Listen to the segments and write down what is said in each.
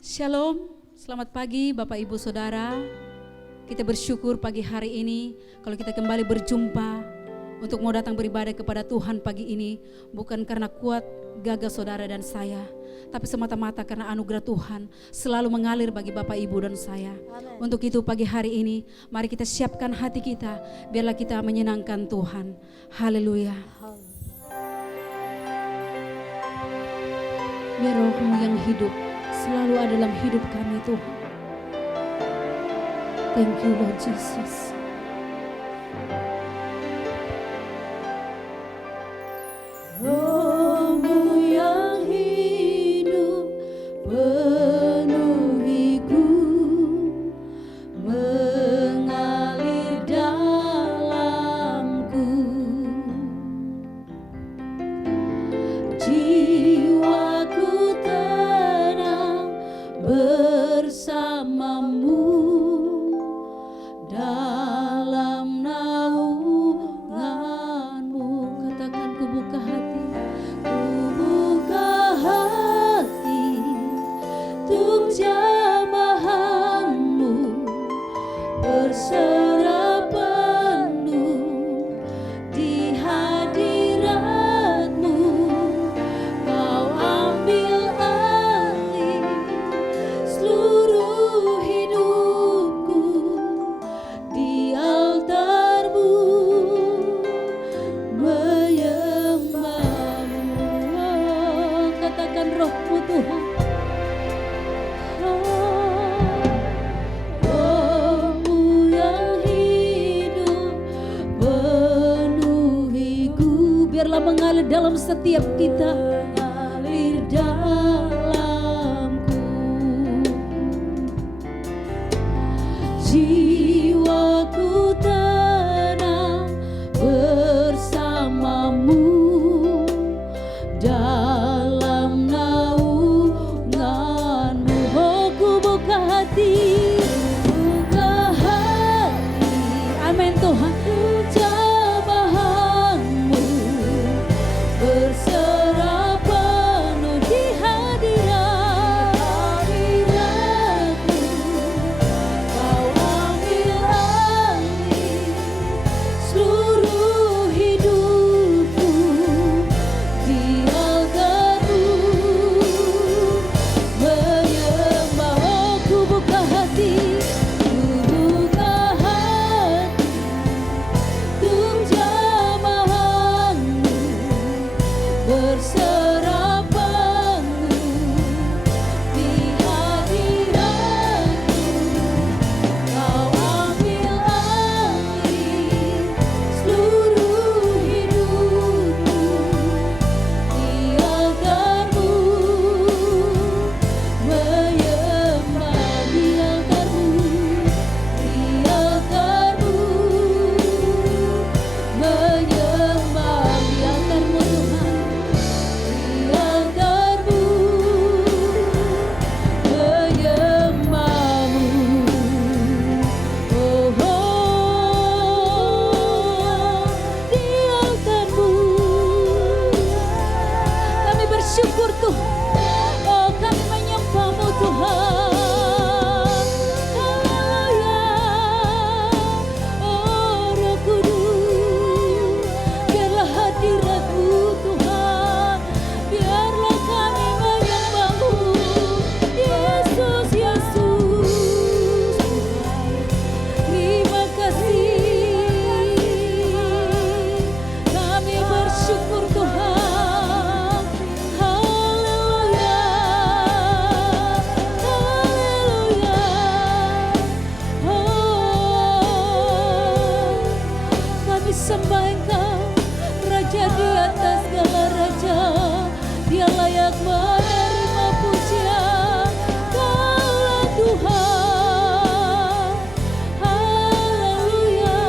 Shalom, selamat pagi Bapak Ibu Saudara. Kita bersyukur pagi hari ini kalau kita kembali berjumpa untuk mau datang beribadah kepada Tuhan pagi ini. Bukan karena kuat gagah saudara dan saya, tapi semata-mata karena anugerah Tuhan selalu mengalir bagi Bapak Ibu dan saya. Amen. Untuk itu pagi hari ini mari kita siapkan hati kita, biarlah kita menyenangkan Tuhan. Haleluya. Biar Roh-Mu yang hidup selalu ada dalam hidup kami Tuhan. Thank you Lord Jesus. Roh-Mu yang hidup penuhiku, mengalir dalamku. Jiwaku tenang bersamamu dalam naunganmu. Katakan, ku buka hati, ku buka hati untuk jamahanmu, berserah penuh di hadiratmu. Kau ambil alih seluruh hidupku di altarmu, menyembahmu. Oh, katakan, Roh-Mu Tuhan. Roh-Mu yang hidup penuhiku, biarlah mengalir dalam setiap kita, mengalir dalamku. Jiwaku tenang bersamamu dalam naunganmu. Oh, ku buka hati, buka hati, amin Tuhan, jamahanmu, berserah penuh di hadiratmu. Kau ambil alih seluruh hidupku di altarmu, menyembah. Oh, ku buka hati, ku buka hati untuk jamahanmu, berserah penuh di hadiratmu. Kau ambil alih seluruh hidupku di altarmu, menyembah di altarmu, di altarmu, menyembah di altarmu Tuhan, di altarmu, menyembahmu. Oh, di altarmu kami bersyukur Tuhan. Oh, kami menyembahmu Tuhan. Haleluya. Oh, Roh Kudus, biarlah hadiratmu Tuhan, biarlah kami menyembahmu. Yesus, Yesus, terima kasih. Kami bersyukur Tuhan. Haleluya. Haleluya. Oh, kami sembah Engkau, Raja di atas segala raja. Dia layak menerima pujian. Kaulah Tuhan. Haleluya.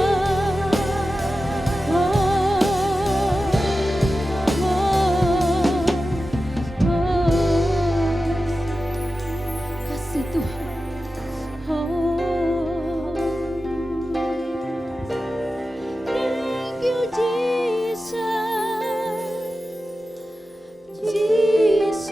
Kasih Tuhan. Thank you Jesus, Jesus.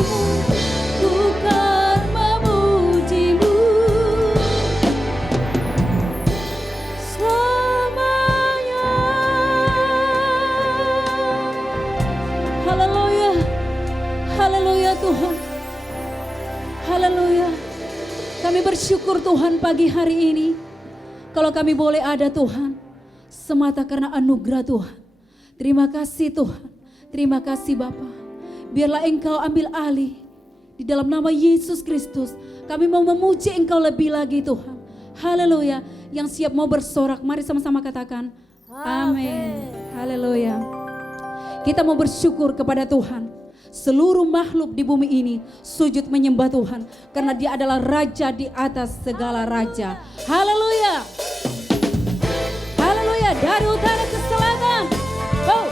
kasih-Mu, ku kan memuji-Mu selamanya. Haleluya, haleluya Tuhan, haleluya. Kami bersyukur Tuhan pagi hari ini, kalau kami boleh ada Tuhan, semata karena anugerah Tuhan. Terima kasih Tuhan, terima kasih Bapa. Biarlah Engkau ambil alih di dalam nama Yesus Kristus. Kami mau memuji Engkau lebih lagi Tuhan. Haleluya. Yang siap mau bersorak, mari sama-sama katakan amin. Haleluya. Kita mau bersyukur kepada Tuhan. Seluruh makhluk di bumi ini sujud menyembah Tuhan, karena Dia adalah Raja di atas segala raja. Haleluya. Haleluya. Dari utara ke selatan. Oh.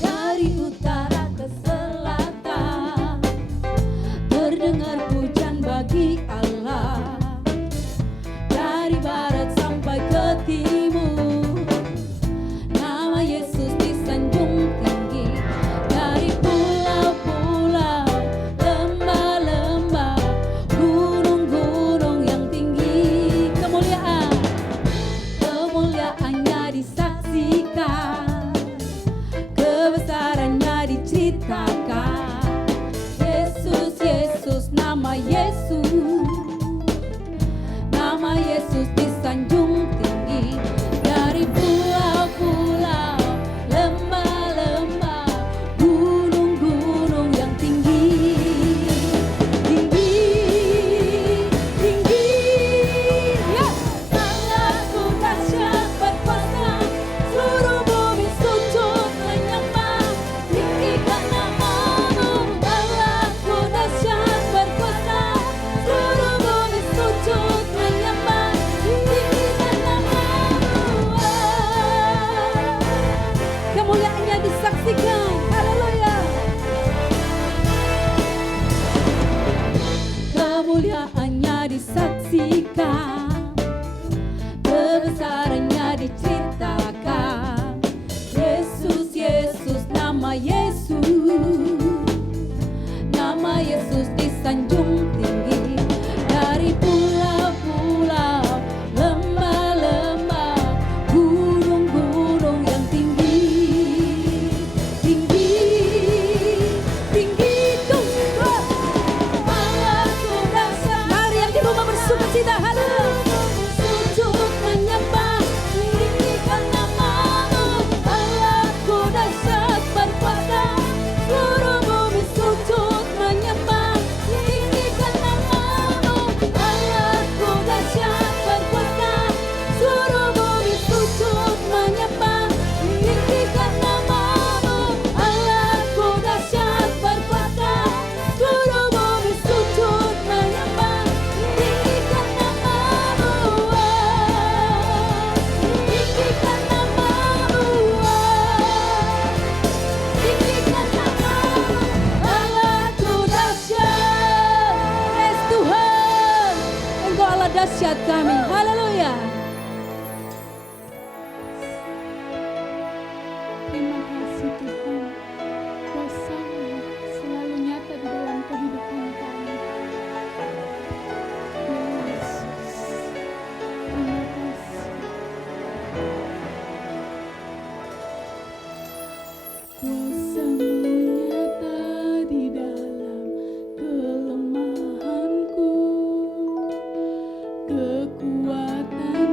Dari utara ke selatan terdengar pujian bagi Allah. Dari barat sampai ke timur, nama Yesus disanjung tinggi. Dari pulau-pulau, lembah-lembah, gunung-gunung yang tinggi, kemuliaannya disaksikan, kebesarannya diceritakan. Yesus, Yesus, nama Yesus disanjung tinggi. Dari pulau-pulau, lembah-lembah, gunung-gunung yang tinggi, tinggi, tinggi. Ya, Allahku dahsyat berkuasa, seluruh bumi sujud menyembah. Tinggikan nama-Mu, Allahku dahsyat berkuasa, seluruh bumi sujud menyembah. Tinggikan nama-Mu, kemuliaannya disaksikan. Haleluya. Kemuliaannya disaksikan, kebesarannya diceritakan. Yesus, Yesus, nama Yesus disanjung tinggi. Dari pulau-pulau, lembah-lembah, gunung-gunung yang tinggi, tinggi, tinggi Tuhan. Allahku dahsyat. Mari yang di rumah bersukacita. Haleluya. Sujud menyembah, tinggikan nama-Mu. Allahku dahsyat berkuasa, seluruh bumi sujud menyembah. Tinggikan nama-Mu. Allahku dahsyat berkuasa, seluruh bumi sujud menyembah. Tinggikan nama-Mu. Allahku dahsyat berkuasa, seluruh bumi sujud menyembah. Tinggikan nama-Mu. Tinggikan nama-Mu. Tinggikan nama-Mu. Allahku dahsyat. Yes Tuhan, Engkau Allah dahsyat kami. Haleluya. Terima kasih Tuhan, kuasa-Mu selalu nyata di dalam kehidupan kami. Ya Yesus, terima kasih. Kuasa-Mu nyata di dalam kelemahanku, kekuatan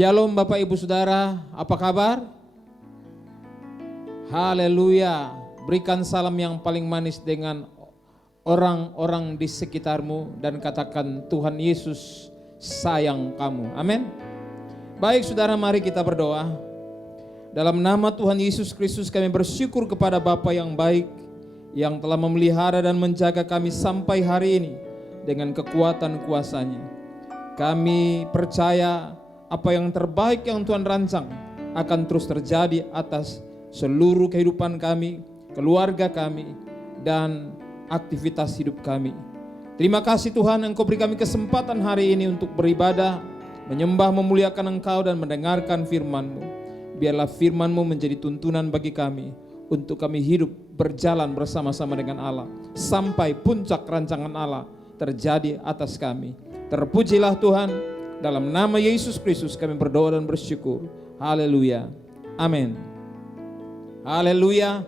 Shalom Bapak Ibu Saudara, apa kabar? Haleluya. Berikan salam yang paling manis dengan orang-orang di sekitarmu dan katakan Tuhan Yesus sayang kamu. Amin. Baik saudara, mari kita berdoa. Dalam nama Tuhan Yesus Kristus kami bersyukur kepada Bapa yang baik, yang telah memelihara dan menjaga kami sampai hari ini dengan kekuatan kuasa-Nya. Kami percaya apa yang terbaik yang Tuhan rancang akan terus terjadi atas seluruh kehidupan kami, keluarga kami, dan aktivitas hidup kami. Terima kasih Tuhan, Engkau beri kami kesempatan hari ini untuk beribadah, menyembah, memuliakan Engkau dan mendengarkan firman-Mu. Biarlah firman-Mu menjadi tuntunan bagi kami untuk kami hidup berjalan bersama-sama dengan Allah sampai puncak rancangan Allah terjadi atas kami. Terpujilah Tuhan, dalam nama Yesus Kristus kami berdoa dan bersyukur. Haleluya. Amin. Haleluya.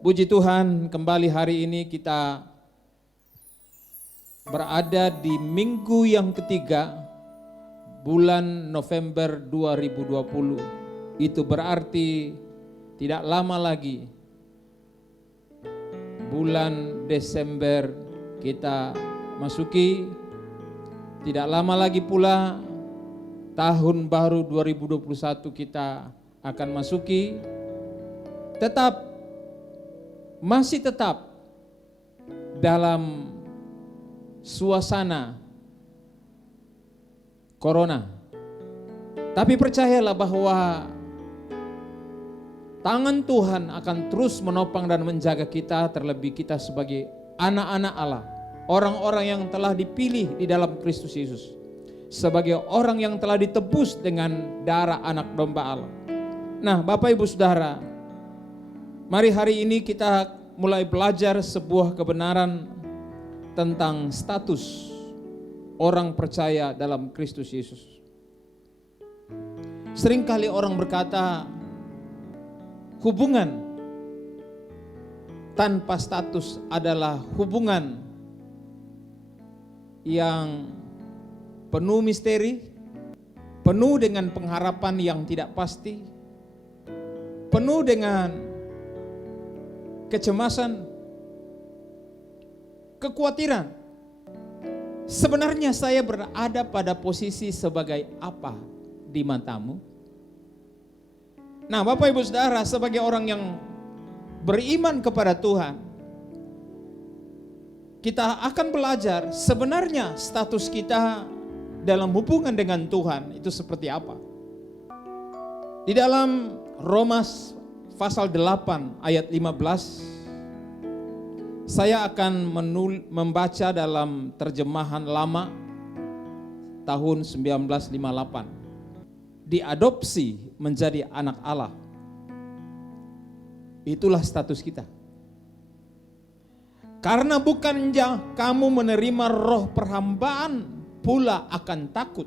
Puji Tuhan, kembali hari ini kita berada di minggu yang ketiga bulan November 2020. Itu berarti tidak lama lagi bulan Desember kita masuki. Tidak lama lagi pula tahun baru 2021 kita akan masuki. Masih tetap dalam suasana Corona. Tapi percayalah bahwa tangan Tuhan akan terus menopang dan menjaga kita, terlebih kita sebagai anak-anak Allah, orang-orang yang telah dipilih di dalam Kristus Yesus, sebagai orang yang telah ditebus dengan darah anak domba Allah. Nah, Bapak Ibu Saudara, mari hari ini kita mulai belajar sebuah kebenaran tentang status orang percaya dalam Kristus Yesus. Seringkali orang berkata, hubungan tanpa status adalah hubungan yang penuh misteri, penuh dengan pengharapan yang tidak pasti, penuh dengan kecemasan, kekhawatiran. Sebenarnya saya berada pada posisi sebagai apa di matamu? Nah, Bapak Ibu Saudara, sebagai orang yang beriman kepada Tuhan, kita akan belajar sebenarnya status kita dalam hubungan dengan Tuhan itu seperti apa. Di dalam Roma pasal 8 ayat 15, saya akan membaca dalam terjemahan lama tahun 1958. Diadopsi menjadi anak Allah. Itulah status kita. Karena bukannya kamu menerima roh perhambaan pula akan takut,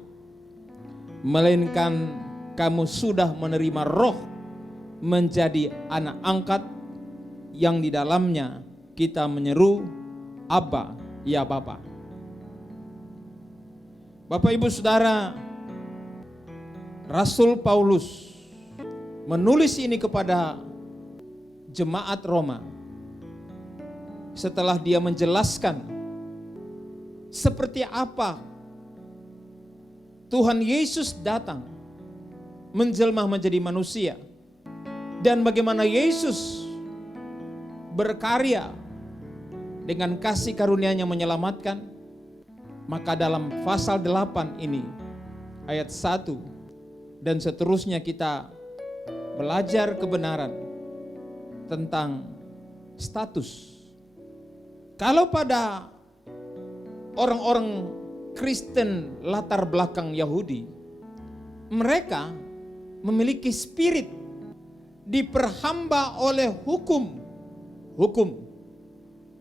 melainkan kamu sudah menerima roh menjadi anak angkat yang di dalamnya kita menyeru Abba, ya Bapa. Bapak Ibu Saudara, Rasul Paulus menulis ini kepada jemaat Roma setelah dia menjelaskan seperti apa Tuhan Yesus datang menjelma menjadi manusia dan bagaimana Yesus berkarya dengan kasih karunia-Nya menyelamatkan. Maka dalam pasal 8 ini ayat 1 dan seterusnya kita belajar kebenaran tentang status. Kalau pada orang-orang Kristen latar belakang Yahudi, mereka memiliki spirit diperhamba oleh hukum,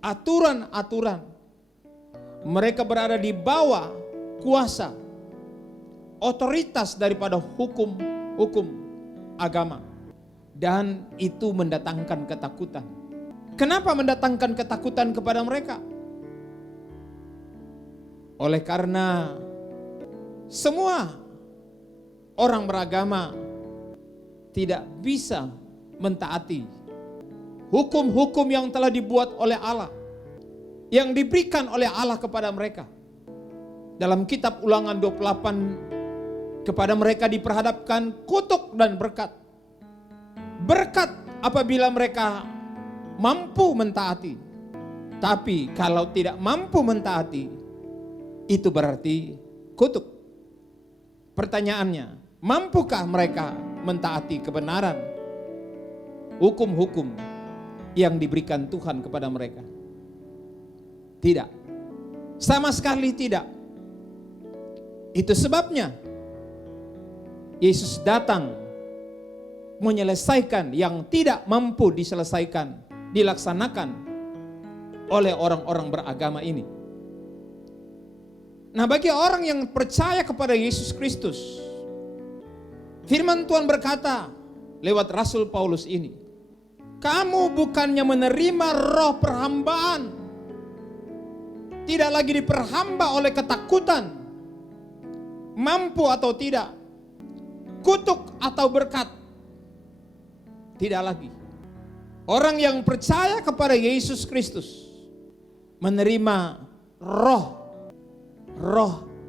aturan-aturan. Mereka berada di bawah kuasa, otoritas daripada hukum agama. Dan itu mendatangkan ketakutan. Kenapa mendatangkan ketakutan kepada mereka? Oleh karena semua orang beragama tidak bisa mentaati hukum-hukum yang telah dibuat oleh Allah, yang diberikan oleh Allah kepada mereka. Dalam kitab Ulangan 28, kepada mereka diperhadapkan kutuk dan berkat. Berkat apabila mereka mampu mentaati. Tapi kalau tidak mampu mentaati, itu berarti kutuk. Pertanyaannya, mampukah mereka mentaati kebenaran, hukum-hukum yang diberikan Tuhan kepada mereka? Tidak. Sama sekali tidak. Itu sebabnya Yesus datang menyelesaikan yang tidak mampu diselesaikan, dilaksanakan oleh orang-orang beragama ini. Nah, bagi orang yang percaya kepada Yesus Kristus, firman Tuhan berkata lewat Rasul Paulus ini, kamu bukannya menerima roh perhambaan, tidak lagi diperhamba oleh ketakutan, mampu atau tidak, kutuk atau berkat, tidak lagi. Orang yang percaya kepada Yesus Kristus menerima roh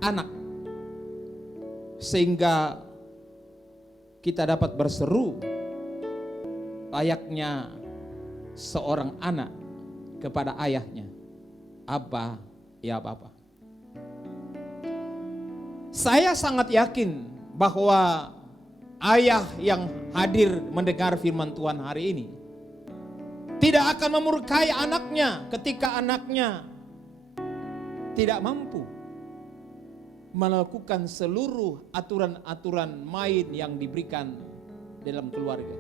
anak, sehingga kita dapat berseru layaknya seorang anak kepada ayahnya, Abba, ya Bapa. Saya sangat yakin bahwa ayah yang hadir mendengar firman Tuhan hari ini tidak akan memurkai anaknya ketika anaknya tidak mampu melakukan seluruh aturan-aturan main yang diberikan dalam keluarga.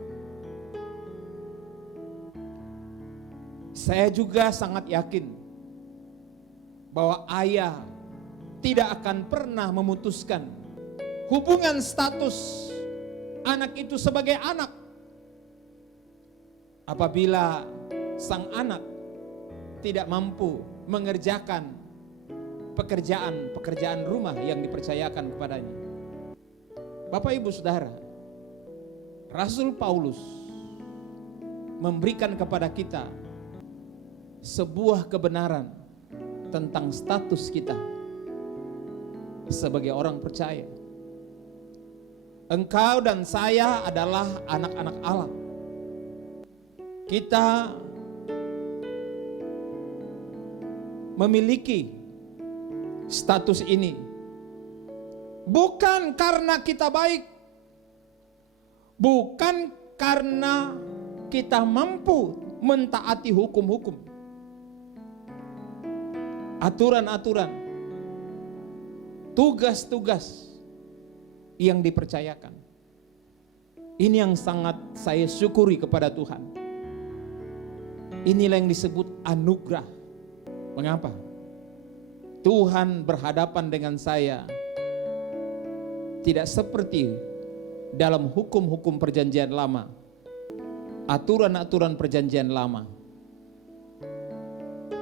Saya juga sangat yakin bahwa ayah tidak akan pernah memutuskan hubungan status anak itu sebagai anak apabila sang anak tidak mampu mengerjakan pekerjaan rumah yang dipercayakan kepadanya. Bapak Ibu Saudara, Rasul Paulus memberikan kepada kita sebuah kebenaran tentang status kita sebagai orang percaya. Engkau dan saya adalah anak-anak Allah. Kita memiliki status ini bukan karena kita baik, bukan karena kita mampu mentaati hukum-hukum, aturan-aturan, tugas-tugas yang dipercayakan. Ini yang sangat saya syukuri kepada Tuhan. Inilah yang disebut anugerah. Mengapa? Tuhan berhadapan dengan saya tidak seperti dalam hukum-hukum perjanjian lama, aturan-aturan perjanjian lama,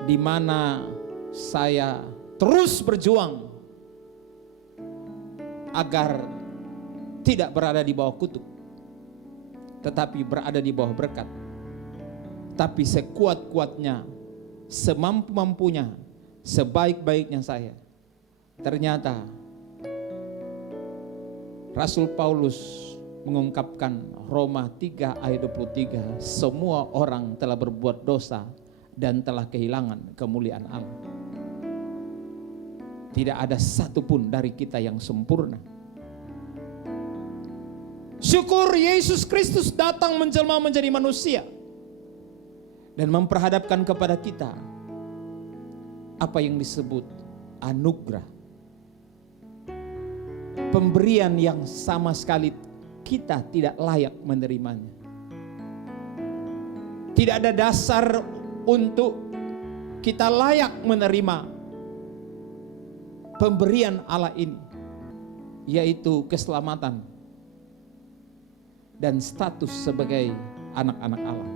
di mana saya terus berjuang agar tidak berada di bawah kutuk, tetapi berada di bawah berkat. Tapi sekuat-kuatnya, semampu-mampunya, sebaik-baiknya saya, ternyata Rasul Paulus mengungkapkan Roma 3 ayat 23, semua orang telah berbuat dosa dan telah kehilangan kemuliaan Allah. Tidak ada satupun dari kita yang sempurna. Syukur Yesus Kristus datang menjelma menjadi manusia dan memperhadapkan kepada kita apa yang disebut anugerah. Pemberian yang sama sekali kita tidak layak menerimanya. Tidak ada dasar untuk kita layak menerima pemberian Allah ini, yaitu keselamatan dan status sebagai anak-anak Allah.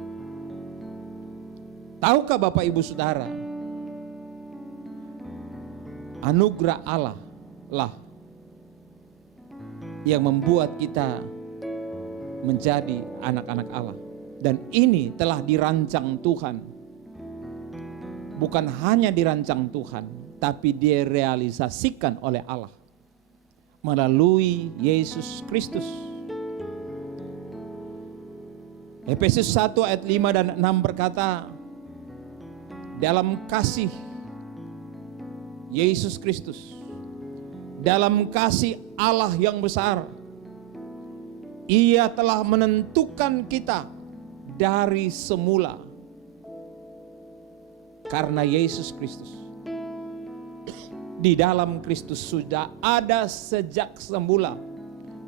Tahukah Bapak Ibu Saudara, anugerah Allah lah yang membuat kita menjadi anak-anak Allah. Dan ini telah dirancang Tuhan. Bukan hanya dirancang Tuhan, tapi direalisasikan oleh Allah melalui Yesus Kristus. Efesus 1 ayat 5 dan 6 berkata, dalam kasih Yesus Kristus, dalam kasih Allah yang besar, Ia telah menentukan kita dari semula karena Yesus Kristus. Di dalam Kristus sudah ada sejak semula.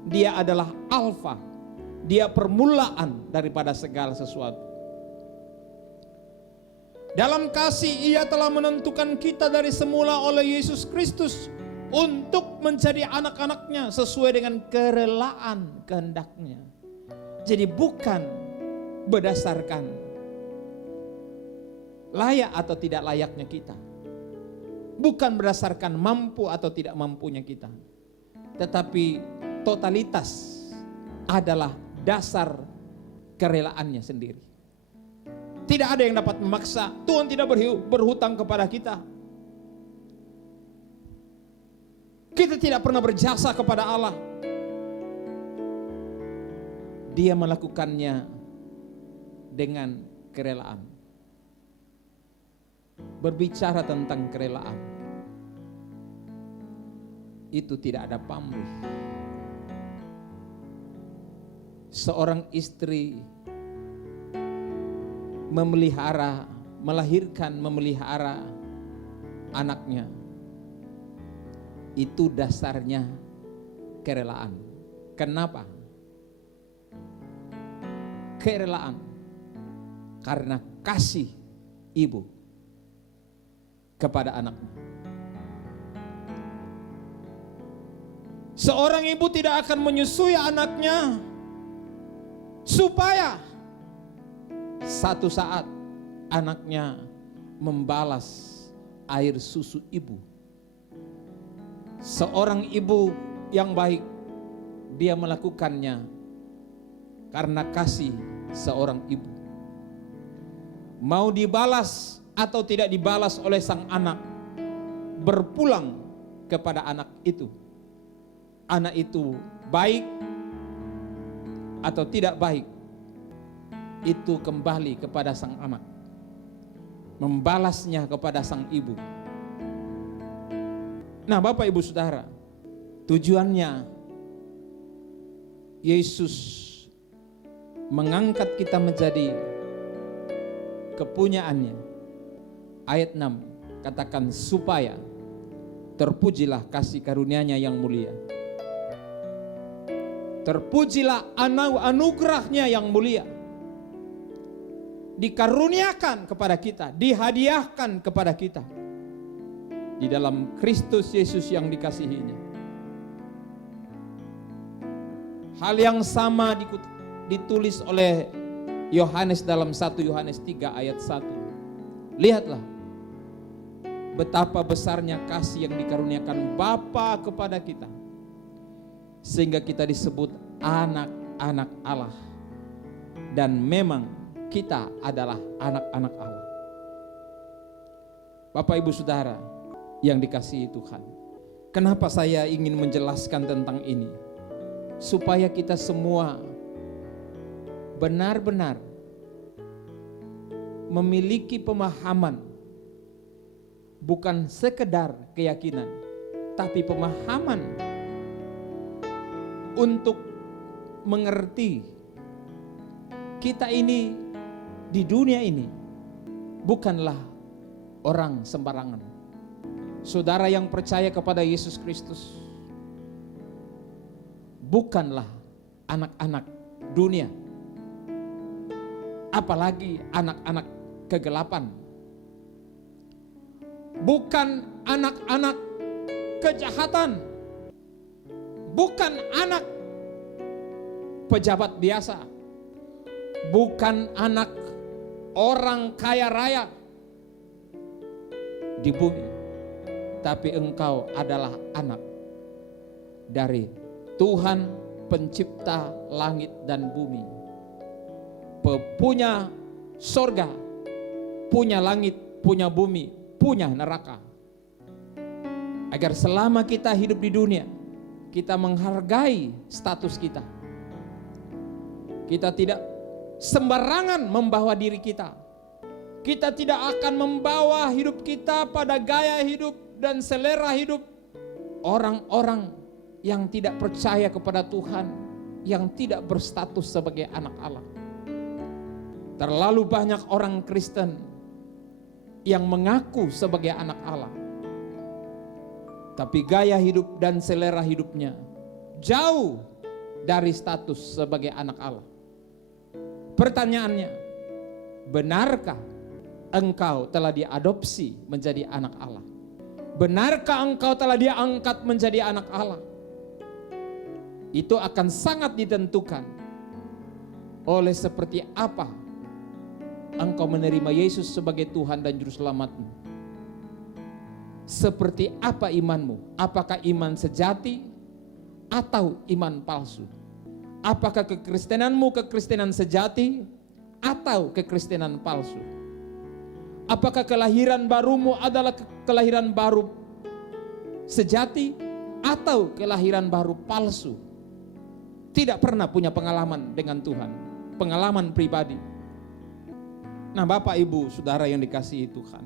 Dia adalah Alfa, Dia permulaan daripada segala sesuatu. Dalam kasih Ia telah menentukan kita dari semula oleh Yesus Kristus untuk menjadi anak-anaknya sesuai dengan kerelaan kehendaknya. Jadi bukan berdasarkan layak atau tidak layaknya kita, bukan berdasarkan mampu atau tidak mampunya kita, tetapi totalitas adalah dasar kerelaannya sendiri. Tidak ada yang dapat memaksa. Tuhan tidak berhutang kepada kita. Kita tidak pernah berjasa kepada Allah. Dia melakukannya dengan kerelaan. Berbicara tentang kerelaan, itu tidak ada pamrih. Seorang istri memelihara anaknya, itu dasarnya kerelaan. Kenapa? Kerelaan karena kasih ibu kepada anaknya. Seorang ibu tidak akan menyusui anaknya supaya satu saat anaknya membalas air susu ibu. Seorang ibu yang baik, dia melakukannya karena kasih seorang ibu. Mau dibalas atau tidak dibalas oleh sang anak, berpulang kepada anak itu. Anak itu baik atau tidak baik, itu kembali kepada sang anak. Membalasnya kepada sang ibu. Nah, Bapak Ibu Saudara, tujuannya Yesus mengangkat kita menjadi kepunyaannya. Ayat 6 katakan, supaya terpujilah kasih karunia-Nya yang mulia. Terpujilah anugerahnya yang mulia. Dikaruniakan kepada kita, dihadiahkan kepada kita di dalam Kristus Yesus yang dikasihinya. Hal yang sama ditulis oleh Yohanes dalam 1 Yohanes 3 ayat 1. Lihatlah betapa besarnya kasih yang dikaruniakan Bapa kepada kita, sehingga kita disebut anak-anak Allah. Dan memang kita adalah anak-anak Allah. Bapak Ibu Saudara yang dikasihi Tuhan, kenapa saya ingin menjelaskan tentang ini? Supaya kita semua benar-benar memiliki pemahaman, bukan sekedar keyakinan, tapi pemahaman untuk mengerti kita ini di dunia ini bukanlah orang sembarangan. Saudara yang percaya kepada Yesus Kristus bukanlah anak-anak dunia, apalagi anak-anak kegelapan. Bukan anak-anak kejahatan, bukan anak pejabat biasa, bukan anak orang kaya raya di bumi, tapi engkau adalah anak dari Tuhan pencipta langit dan bumi, punya sorga, punya langit, punya bumi, punya neraka. Agar selama kita hidup di dunia, kita menghargai status kita. Kita tidak sembarangan membawa diri kita. Kita tidak akan membawa hidup kita pada gaya hidup dan selera hidup orang-orang yang tidak percaya kepada Tuhan, yang tidak berstatus sebagai anak Allah. Terlalu banyak orang Kristen yang mengaku sebagai anak Allah, tapi gaya hidup dan selera hidupnya jauh dari status sebagai anak Allah. Pertanyaannya, benarkah engkau telah diadopsi menjadi anak Allah? Benarkah engkau telah diangkat menjadi anak Allah? Itu akan sangat ditentukan oleh seperti apa engkau menerima Yesus sebagai Tuhan dan Juru Selamatmu. Seperti apa imanmu? Apakah iman sejati atau iman palsu? Apakah kekristenanmu kekristenan sejati atau kekristenan palsu? Apakah kelahiran barumu adalah kelahiran baru sejati atau kelahiran baru palsu? Tidak pernah punya pengalaman dengan Tuhan, pengalaman pribadi. Nah, Bapak, Ibu, Saudara yang dikasihi Tuhan,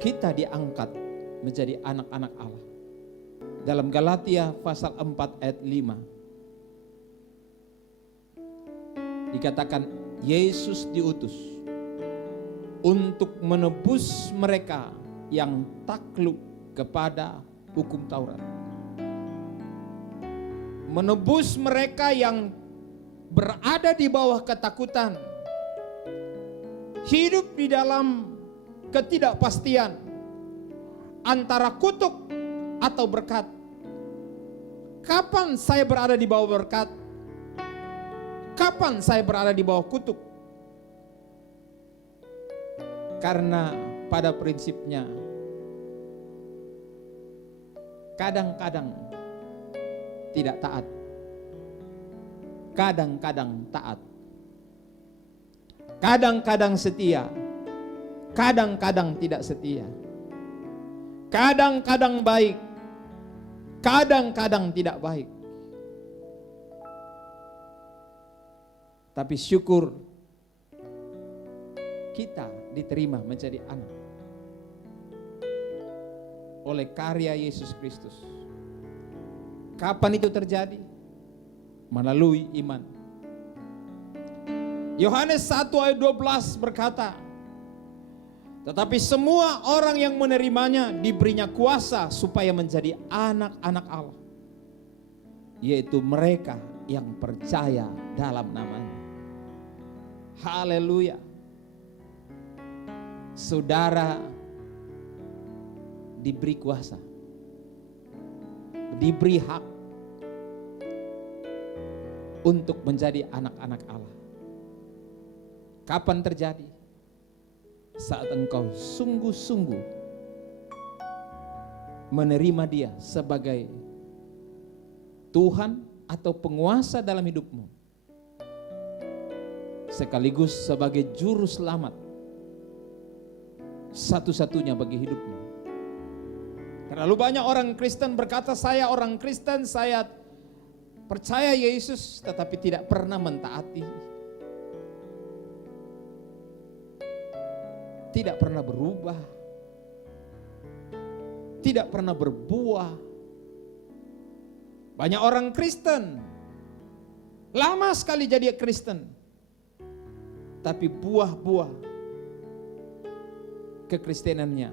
kita diangkat menjadi anak-anak Allah. Dalam Galatia pasal 4 ayat 5 dikatakan Yesus diutus untuk menebus mereka yang takluk kepada hukum Taurat. Menebus mereka yang berada di bawah ketakutan, hidup di dalam ketidakpastian antara kutuk atau berkat. Kapan saya berada di bawah berkat? Kapan saya berada di bawah kutuk? Karena pada prinsipnya kadang-kadang tidak taat, kadang-kadang taat, kadang-kadang setia, kadang-kadang tidak setia, kadang-kadang baik, kadang-kadang tidak baik. Tapi syukur kita diterima menjadi anak oleh karya Yesus Kristus. Kapan itu terjadi? Melalui iman. Yohanes 1 ayat 12 berkata, tetapi semua orang yang menerimanya diberinya kuasa supaya menjadi anak-anak Allah, yaitu mereka yang percaya dalam namanya. Haleluya. Saudara diberi kuasa, diberi hak untuk menjadi anak-anak Allah. Kapan terjadi? Saat engkau sungguh-sungguh menerima Dia sebagai Tuhan atau penguasa dalam hidupmu, sekaligus sebagai juru selamat satu-satunya bagi hidupmu. Terlalu banyak orang Kristen berkata, saya orang Kristen, saya percaya Yesus, tetapi tidak pernah mentaati, tidak pernah berubah, tidak pernah berbuah. Banyak orang Kristen lama sekali jadi Kristen, tapi buah-buah kekristenannya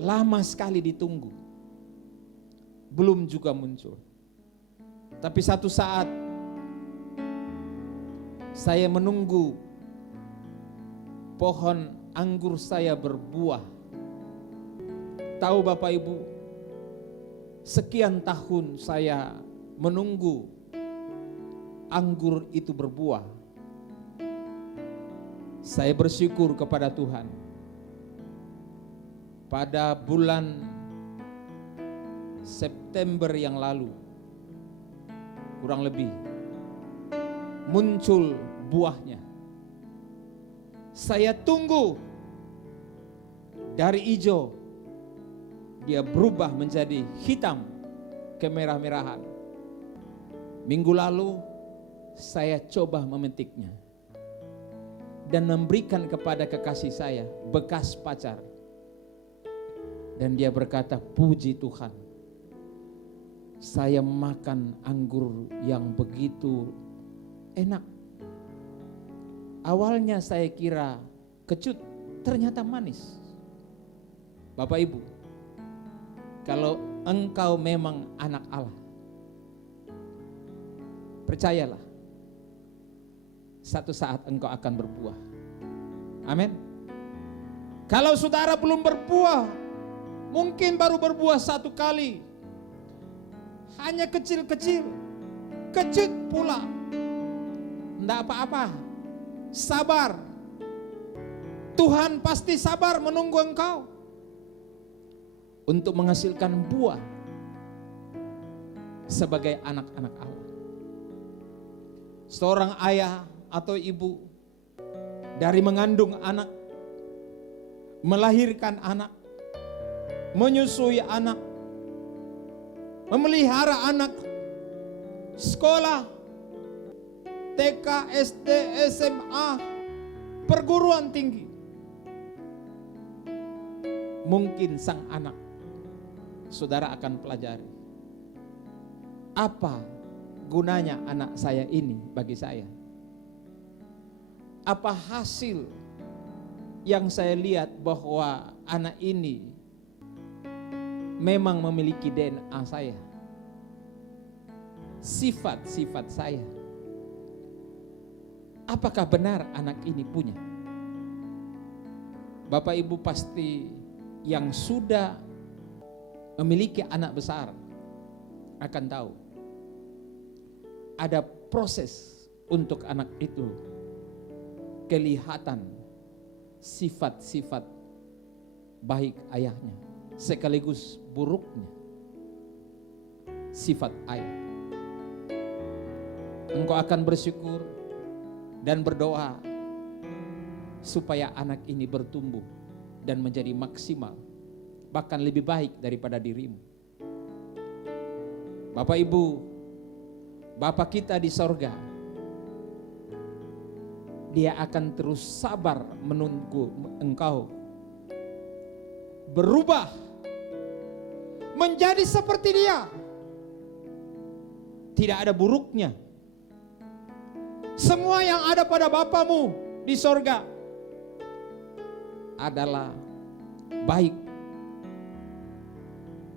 lama sekali ditunggu, belum juga muncul. Tapi satu saat saya menunggu pohon anggur saya berbuah. Tahu Bapak Ibu, sekian tahun saya menunggu anggur itu berbuah. Saya bersyukur kepada Tuhan. Pada bulan September yang lalu, kurang lebih, muncul buahnya. Saya tunggu dari hijau, dia berubah menjadi hitam, kemerah-merahan. Minggu lalu saya coba memetiknya dan memberikan kepada kekasih saya, bekas pacar. Dan dia berkata, puji Tuhan, saya makan anggur yang begitu enak. Awalnya saya kira kecut, ternyata manis. Bapak Ibu, kalau engkau memang anak Allah, percayalah, satu saat engkau akan berbuah. Amin. Kalau saudara belum berbuah, mungkin baru berbuah satu kali, hanya kecil-kecil, kecut pula, enggak apa-apa, sabar. Tuhan pasti sabar menunggu engkau untuk menghasilkan buah sebagai anak-anak Allah. Seorang ayah atau ibu dari mengandung anak, melahirkan anak, menyusui anak, memelihara anak, sekolah, TK, SD, SMA, perguruan tinggi. Mungkin sang anak, saudara akan pelajari, apa gunanya anak saya ini bagi saya? Apa hasil yang saya lihat bahwa anak ini memang memiliki DNA saya, sifat-sifat saya? Apakah benar anak ini punya? Bapak Ibu pasti yang sudah memiliki anak besar akan tahu ada proses untuk anak itu kelihatan sifat-sifat baik ayahnya sekaligus buruknya sifat ayah. Engkau akan bersyukur dan berdoa supaya anak ini bertumbuh dan menjadi maksimal, bahkan lebih baik daripada dirimu. Bapak Ibu, Bapa kita di sorga, Dia akan terus sabar menunggu engkau berubah menjadi seperti Dia. Tidak ada buruknya. Semua yang ada pada Bapamu di sorga adalah baik.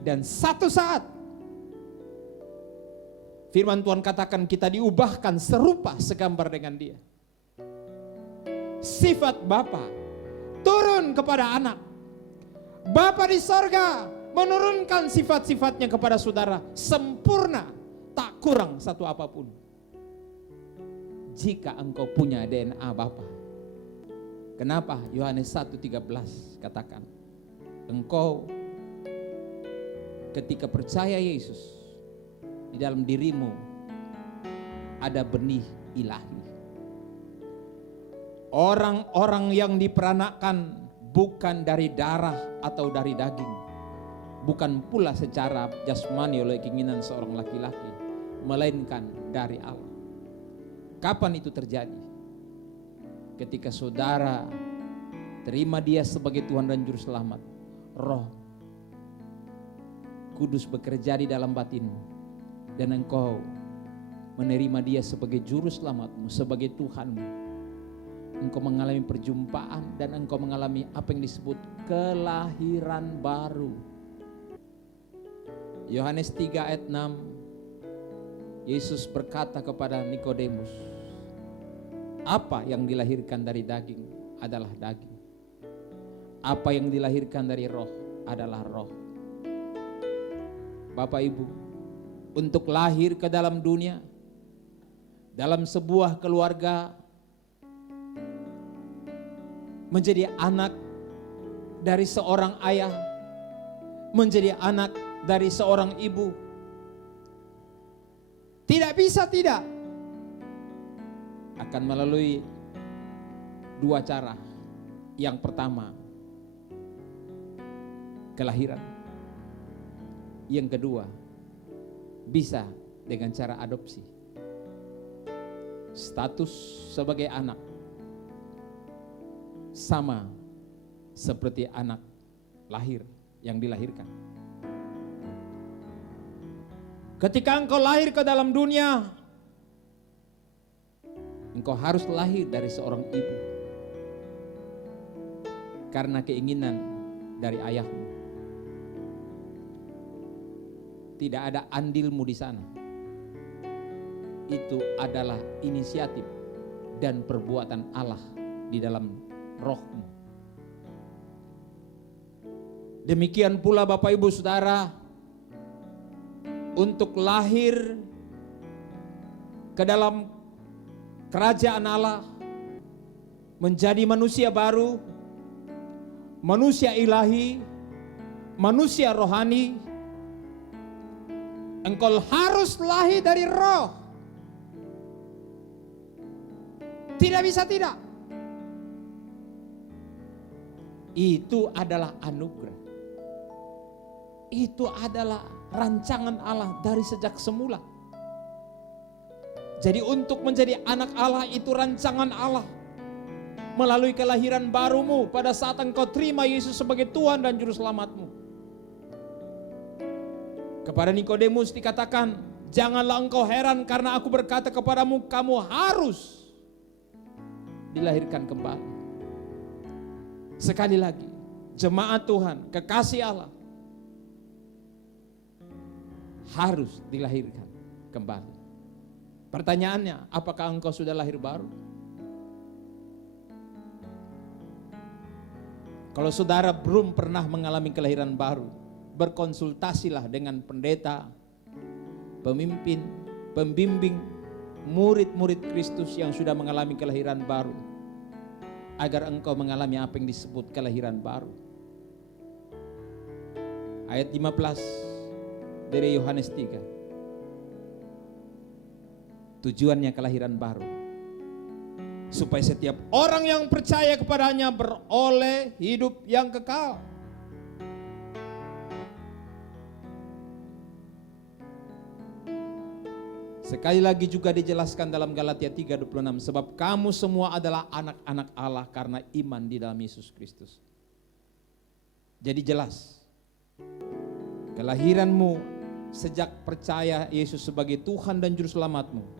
Dan satu saat firman Tuhan katakan kita diubahkan serupa segambar dengan Dia. Sifat Bapa turun kepada anak. Bapa di sorga menurunkan sifat-sifatnya kepada saudara sempurna, tak kurang satu apapun. Jika engkau punya DNA Bapa. Kenapa? Yohanes 1:13 katakan, engkau ketika percaya Yesus, di dalam dirimu ada benih ilahi. Orang-orang yang diperanakkan bukan dari darah atau dari daging, bukan pula secara jasmani oleh keinginan seorang laki-laki, melainkan dari Allah. Kapan itu terjadi? Ketika saudara terima Dia sebagai Tuhan dan Juru Selamat, Roh Kudus bekerja di dalam batinmu, dan engkau menerima Dia sebagai Juru Selamatmu, sebagai Tuhanmu. Engkau mengalami perjumpaan dan engkau mengalami apa yang disebut kelahiran baru. Yohanes 3 ayat 6, Yesus berkata kepada Nikodemus, apa yang dilahirkan dari daging adalah daging. Apa yang dilahirkan dari roh adalah roh. Bapak Ibu, untuk lahir ke dalam dunia, dalam sebuah keluarga, menjadi anak dari seorang ayah, menjadi anak dari seorang ibu. Tidak bisa tidak. Akan melalui dua cara. Yang pertama, kelahiran. Yang kedua, bisa dengan cara adopsi. Status sebagai anak sama seperti anak lahir yang dilahirkan. Ketika engkau lahir ke dalam dunia, engkau harus lahir dari seorang ibu karena keinginan dari ayahmu. Tidak ada andilmu di sana. Itu adalah inisiatif dan perbuatan Allah di dalam rohmu. Demikian pula Bapak Ibu Saudara, untuk lahir ke dalam kerajaan Allah, menjadi manusia baru, manusia ilahi, manusia rohani, engkau harus lahir dari roh. Tidak bisa tidak. Itu adalah anugerah. Itu adalah rancangan Allah dari sejak semula. Jadi untuk menjadi anak Allah itu rancangan Allah. Melalui kelahiran barumu pada saat engkau terima Yesus sebagai Tuhan dan Juru Selamatmu. Kepada Nikodemus dikatakan, janganlah engkau heran karena aku berkata kepadamu, kamu harus dilahirkan kembali. Sekali lagi, jemaat Tuhan, kekasih Allah, harus dilahirkan kembali. Pertanyaannya, apakah engkau sudah lahir baru? Kalau saudara belum pernah mengalami kelahiran baru, berkonsultasilah dengan pendeta, pemimpin, pembimbing, murid-murid Kristus yang sudah mengalami kelahiran baru, agar engkau mengalami apa yang disebut kelahiran baru. Ayat 15 dari Yohanes 3. Tujuannya kelahiran baru, supaya setiap orang yang percaya kepadanya beroleh hidup yang kekal. Sekali lagi juga dijelaskan dalam Galatia 3:26, sebab kamu semua adalah anak-anak Allah karena iman di dalam Yesus Kristus. Jadi jelas, kelahiranmu sejak percaya Yesus sebagai Tuhan dan Juru Selamatmu.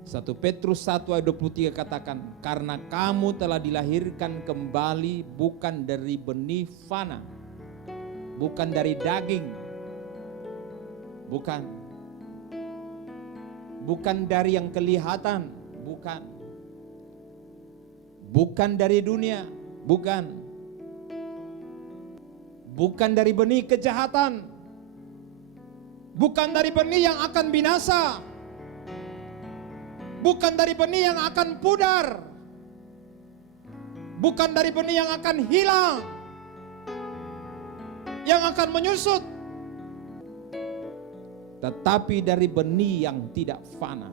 1 Petrus 1 ayat 23 katakan, karena kamu telah dilahirkan kembali bukan dari benih fana, bukan dari daging, bukan dari yang kelihatan, bukan dari dunia, bukan dari benih kejahatan, bukan dari benih yang akan binasa, bukan dari benih yang akan pudar, bukan dari benih yang akan hilang, yang akan menyusut, tetapi dari benih yang tidak fana,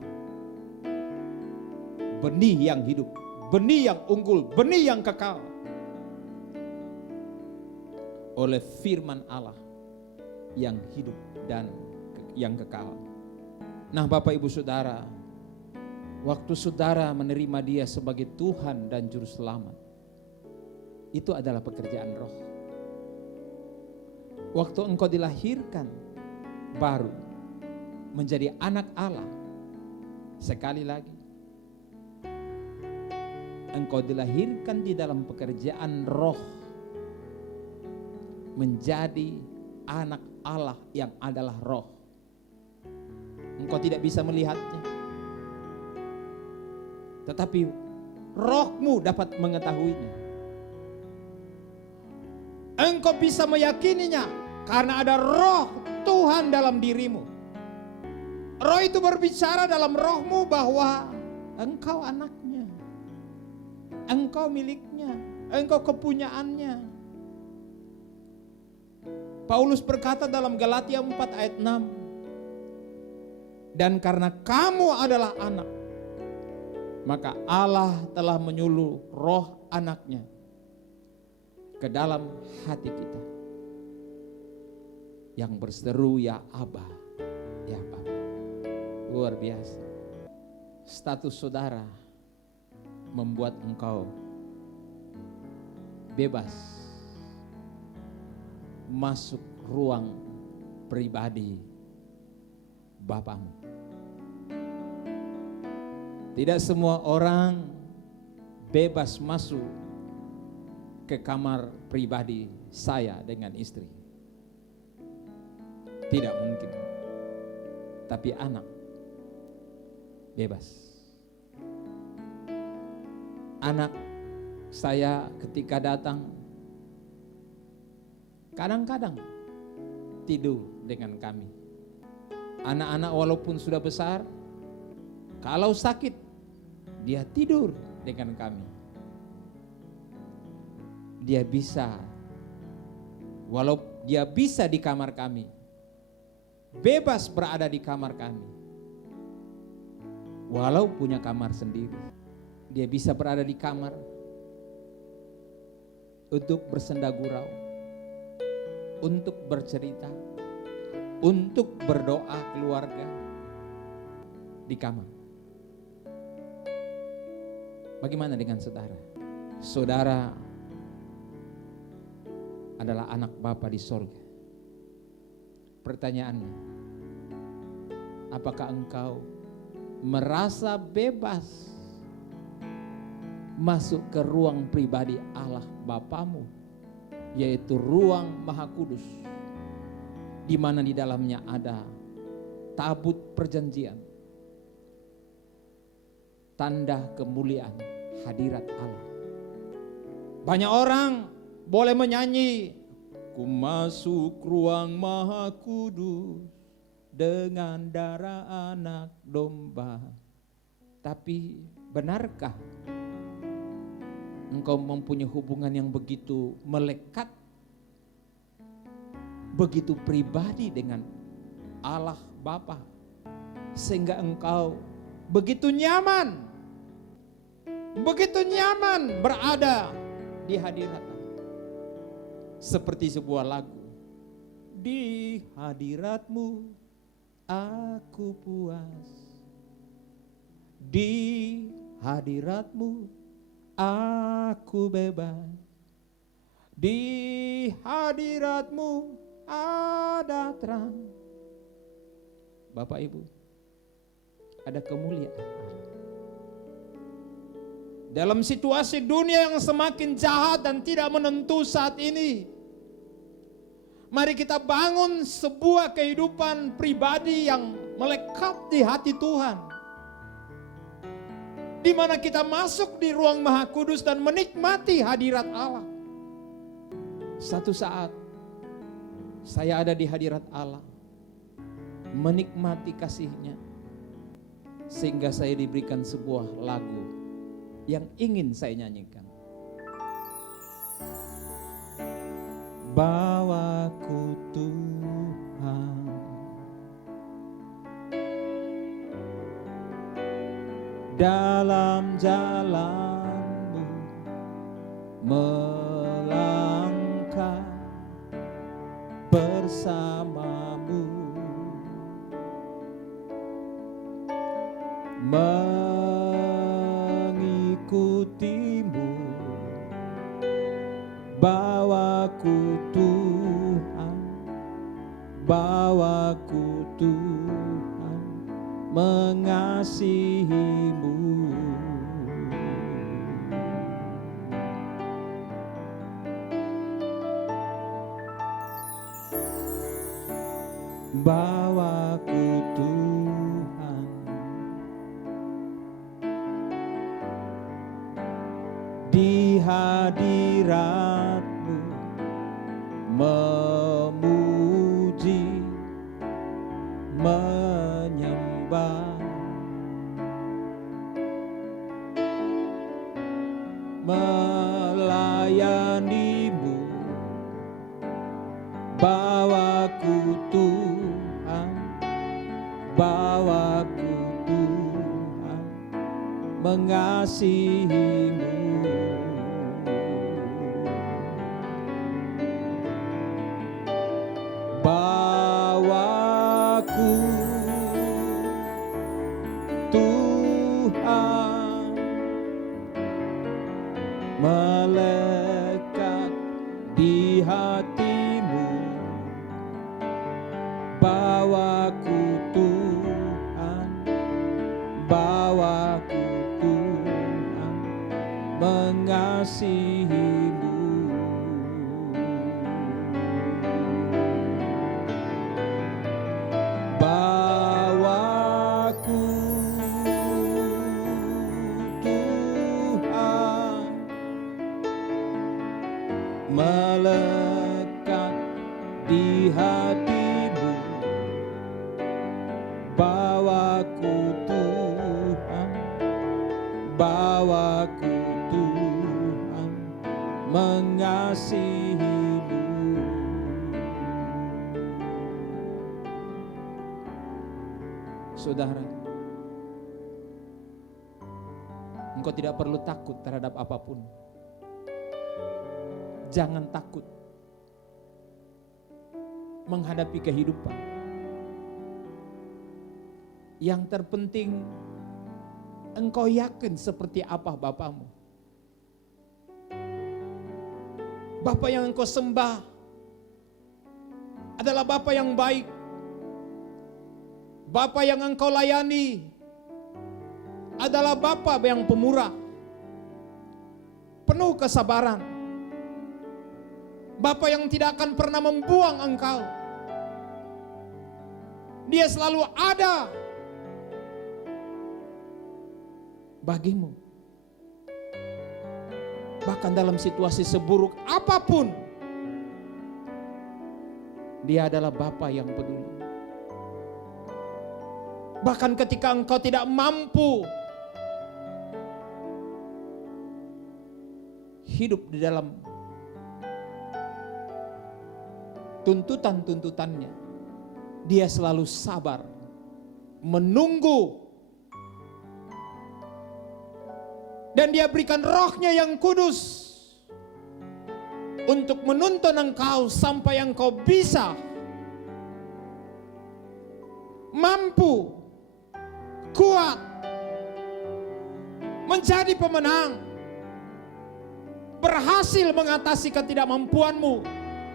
benih yang hidup, benih yang unggul, benih yang kekal, oleh firman Allah yang hidup dan yang kekal. Nah Bapak Ibu Saudara, waktu saudara menerima Dia sebagai Tuhan dan Juru Selamat, itu adalah pekerjaan roh. Waktu engkau dilahirkan baru menjadi anak Allah, sekali lagi engkau dilahirkan di dalam pekerjaan roh, menjadi anak Allah yang adalah roh. Engkau tidak bisa melihatnya, tetapi rohmu dapat mengetahuinya. Engkau bisa meyakininya karena ada roh Tuhan dalam dirimu. Roh itu berbicara dalam rohmu bahwa engkau anaknya, engkau miliknya, engkau kepunyaannya. Paulus berkata dalam Galatia 4 ayat 6, dan karena kamu adalah anak, maka Allah telah menyuluh roh anaknya ke dalam hati kita, yang berseru, ya Aba, ya Bapa. Luar biasa. Status saudara membuat engkau bebas masuk ruang pribadi Bapamu. Tidak semua orang bebas masuk ke kamar pribadi saya dengan istri. Tidak mungkin. Tapi anak bebas. Anak saya ketika datang kadang-kadang tidur dengan kami. Anak-anak walaupun sudah besar, kalau sakit dia tidur dengan kami. Dia bisa, walau dia bisa di kamar kami, bebas berada di kamar kami. Walau punya kamar sendiri, dia bisa berada di kamar untuk bersenda gurau, untuk bercerita, untuk berdoa keluarga di kamar. Bagaimana dengan saudara? Saudara adalah anak Bapa di sorga. Pertanyaannya, apakah engkau merasa bebas masuk ke ruang pribadi Allah Bapamu, yaitu ruang Maha Kudus, di mana di dalamnya ada tabut perjanjian, tanda kemuliaan hadirat Allah. Banyak orang boleh menyanyi, ku masuk ruang Maha Kudus dengan darah anak domba. Tapi benarkah engkau mempunyai hubungan yang begitu melekat, begitu pribadi dengan Allah Bapa, sehingga engkau begitu nyaman berada di hadirat Allah? Seperti sebuah lagu, di hadiratmu aku puas, di hadiratmu aku bebas, di hadiratmu ada terang. Bapak Ibu, ada kemuliaan. Dalam situasi dunia yang semakin jahat dan tidak menentu saat ini, mari kita bangun sebuah kehidupan pribadi yang melekat di hati Tuhan, di mana kita masuk di ruang Maha Kudus dan menikmati hadirat Allah. Satu saat saya ada di hadirat Allah, menikmati kasih-Nya, sehingga saya diberikan sebuah lagu yang ingin saya nyanyikan. Bawaku Tuhan dalam jalan-Mu, melangkah bersama-Mu, mengikutimu. Bawaku Tuhan, bawaku Tuhan, mengasihi-Mu. Bawaku Tuhan, di hadirat-Mu, memuji, menyembah, melayani-Mu. Bawaku mengasihimu. Bawaku Tuhan, melekat di hatimu. Bawaku Tuhan, bawaku Tuhan, mengasihimu. Bawaku Tuhan, melekat di hatimu. Bawaku Tuhan, bawaku Tuhan, mengasihimu. Saudara, engkau tidak perlu takut terhadap apapun. Jangan takut menghadapi kehidupan. Yang terpenting, engkau yakin seperti apa Bapamu. Bapa yang engkau sembah adalah Bapa yang baik. Bapa yang engkau layani adalah Bapa yang pemurah, penuh kesabaran. Bapa yang tidak akan pernah membuang engkau. Dia selalu ada bagimu. Bahkan dalam situasi seburuk apapun, Dia adalah Bapa yang peduli. Bahkan ketika engkau tidak mampu hidup di dalam tuntutan-tuntutannya, Dia selalu sabar, menunggu, dan Dia berikan Roh-Nya yang kudus untuk menuntun engkau sampai engkau bisa mampu, kuat, menjadi pemenang, berhasil mengatasi ketidakmampuanmu,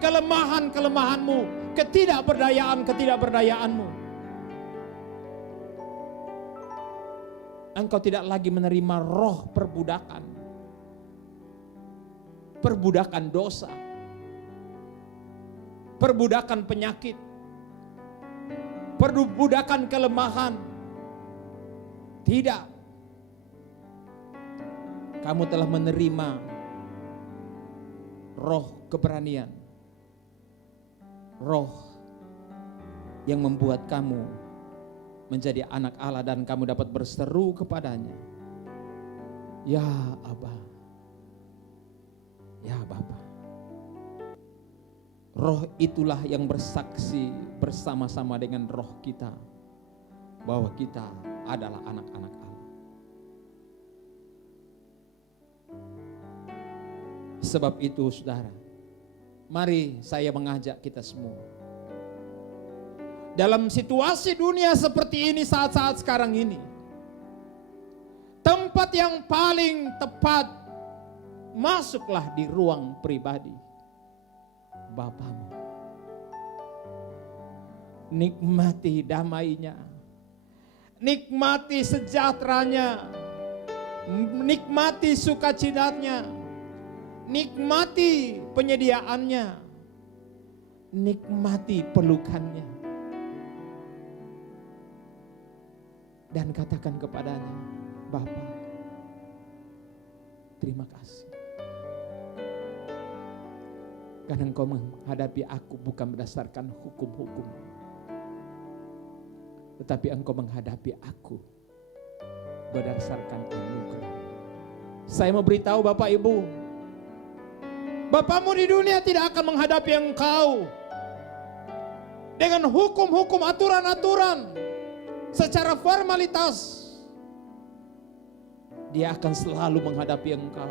kelemahan-kelemahanmu, ketidakberdayaanmu. Engkau tidak lagi menerima roh perbudakan, perbudakan dosa, perbudakan penyakit, perbudakan kelemahan. Tidak. Kamu telah menerima roh keberanian, roh yang membuat kamu menjadi anak Allah dan kamu dapat berseru kepadanya, ya Aba, ya Bapa. Roh itulah yang bersaksi bersama-sama dengan roh kita bahwa kita adalah anak-anak Allah. Sebab itu saudara, mari saya mengajak kita semua. Dalam situasi dunia seperti ini, saat-saat sekarang ini, tempat yang paling tepat, masuklah di ruang pribadi Bapamu. Nikmati damainya, nikmati sejahteranya, nikmati sukacitanya, nikmati penyediaannya, nikmati pelukannya. Dan katakan kepadanya, Bapa, terima kasih. Karena Engkau menghadapi aku bukan berdasarkan hukum-hukum, tetapi Engkau menghadapi aku berdasarkan anugerah. Saya mau beritahu Bapak Ibu, Bapamu di dunia tidak akan menghadapi engkau dengan hukum-hukum, aturan-aturan secara formalitas. Dia akan selalu menghadapi engkau.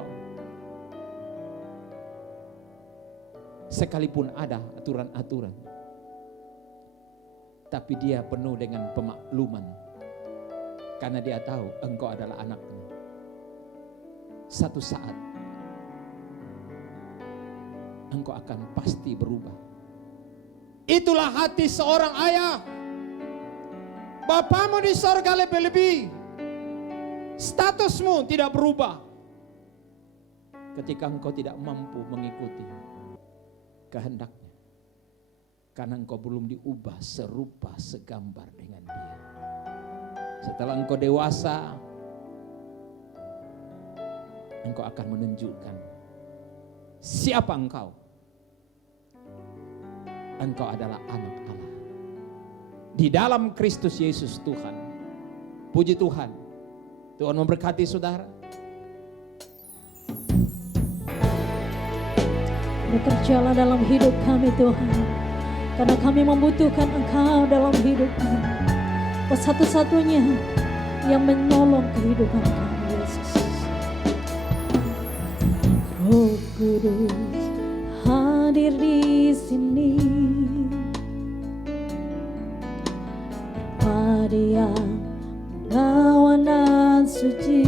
Sekalipun ada aturan-aturan, tapi dia penuh dengan pemakluman. Karena dia tahu engkau adalah anaknya. Satu saat engkau akan pasti berubah. Itulah hati seorang ayah. Bapamu di sorga lebih-lebih. Statusmu tidak berubah ketika engkau tidak mampu mengikuti kehendaknya. Karena engkau belum diubah serupa segambar dengan dia. Setelah engkau dewasa, engkau akan menunjukkan siapa engkau. Engkau adalah anak Allah. Di dalam Kristus Yesus Tuhan. Puji Tuhan. Tuhan memberkati saudara. Bekerjalah dalam hidup kami Tuhan, karena kami membutuhkan Engkau dalam hidup kami. Kau satu-satunya yang menolong kehidupan kami, Yesus. Roh Kudus hadir di sini, berpadiam kawan dan suci.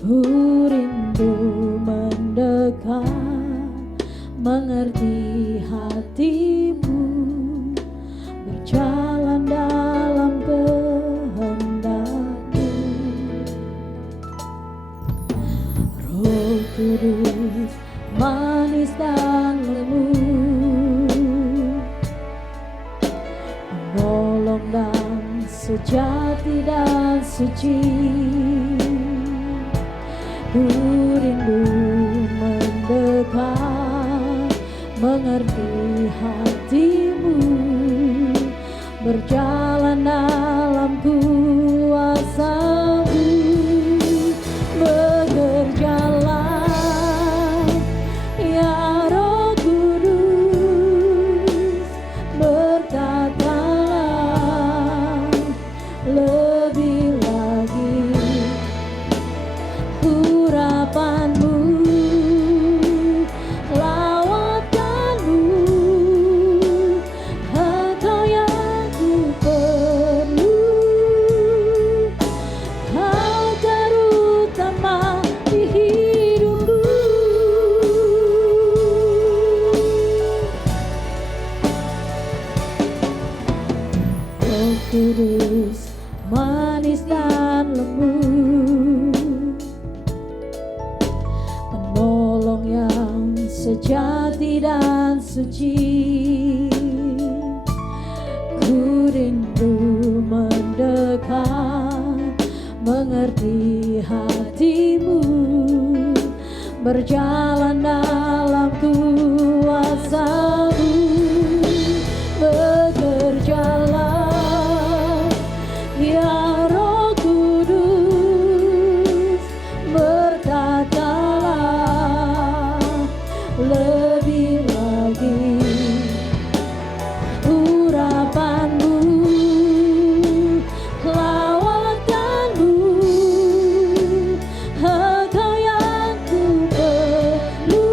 Ku rindu mendekat, mengerti hatimu, berjalan dalam kehendak-Mu. Roh Kudus manis dan lembut, menolong dan sejati dan suci. Ku rindu mendekat, mengerti hatimu, berjalan dalam kuasa-Mu. Bekerjalah ya Roh Kudus, berkatalah lebih lagi. Urapan-Mu, lawatan-Mu, Engkau yang ku perlu. Kau terutama di hidupku. Roh Kudus manis dan lembut, penolong yang sejati dan suci. Ku rindu mendekat, mengerti hatimu, berjalan dalam kuasa-Mu. Bekerjalah ya Roh Kudus, berkatalah lebih lagi. Urapan-Mu, lawatan-Mu, Engkau yang ku perlu.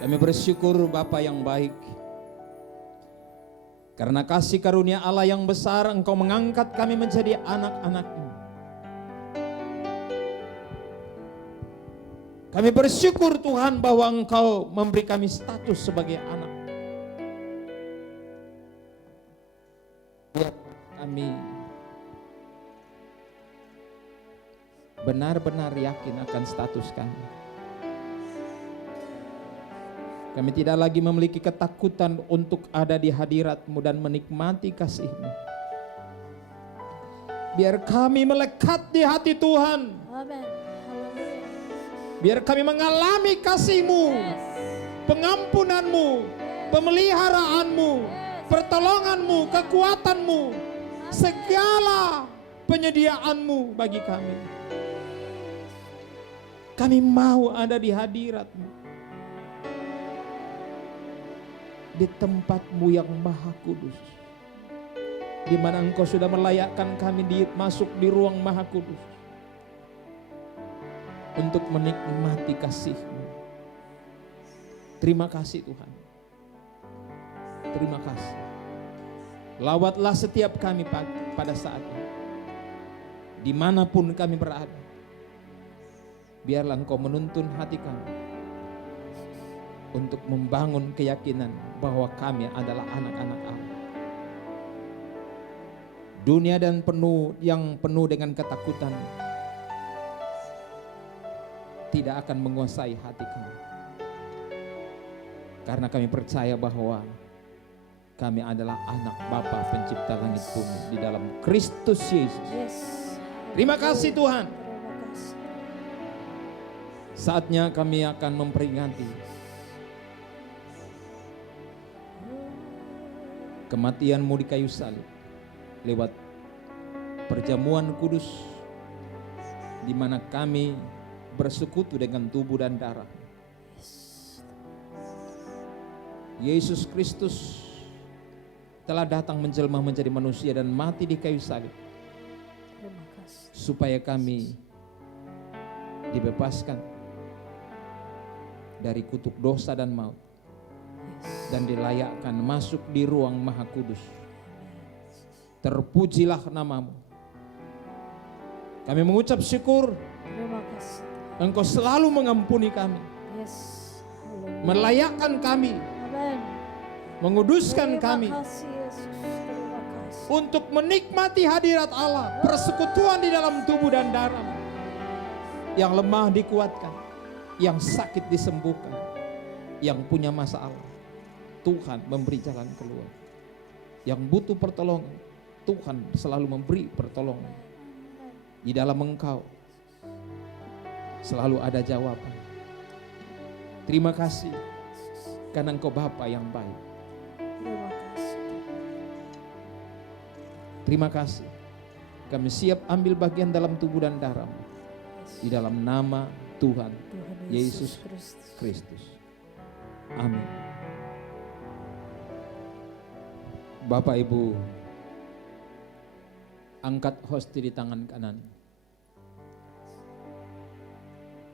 Kami bersyukur Bapa yang baik. Karena kasih karunia Allah yang besar, Engkau mengangkat kami menjadi anak-anak-Mu. Kami bersyukur Tuhan bahwa Engkau memberi kami status sebagai anak. Buat kami benar-benar yakin akan status kami. Kami tidak lagi memiliki ketakutan untuk ada di hadirat-Mu dan menikmati kasih-Mu. Biar kami melekat di hati Tuhan. Amin. Haleluya. Biar kami mengalami kasih-Mu, pengampunan-Mu, pemeliharaanmu, pertolongan-Mu, kekuatan-Mu, segala penyediaan-Mu bagi kami. Kami mau ada di hadirat-Mu, di tempat-Mu yang maha kudus, di mana Engkau sudah melayakkan kami masuk di ruang maha kudus untuk menikmati kasih-Mu. Terima kasih Tuhan. Terima kasih. Lawatlah setiap kami pada saat ini, dimanapun kami berada. Biarlah Engkau menuntun hati kami untuk membangun keyakinan bahwa kami adalah anak-anak Allah. Dunia yang penuh dengan ketakutan tidak akan menguasai hati kami. Karena kami percaya bahwa kami adalah anak Bapa Pencipta langit bumi di dalam Kristus Yesus. Terima kasih Tuhan. Saatnya kami akan memperingati kematian-Mu di kayu salib lewat perjamuan kudus, di mana kami bersekutu dengan tubuh dan darah Yesus Kristus telah datang menjelma menjadi manusia dan mati di kayu salib supaya kami dibebaskan dari kutuk dosa dan maut dan dilayakkan masuk di ruang maha kudus. Terpujilah nama-Mu. Kami mengucap syukur. Engkau selalu mengampuni kami, melayakkan kami, menguduskan kami untuk menikmati hadirat Allah, persekutuan di dalam tubuh dan darah. Yang lemah dikuatkan, yang sakit disembuhkan, yang punya masalah Tuhan memberi jalan keluar, yang butuh pertolongan Tuhan selalu memberi pertolongan. Di dalam Engkau selalu ada jawaban. Terima kasih karena Engkau Bapa yang baik. Terima kasih. Kami siap ambil bagian dalam tubuh dan darah-Mu. Di dalam nama Tuhan Yesus Kristus. Amin. Bapak Ibu, angkat hosti di tangan kanan.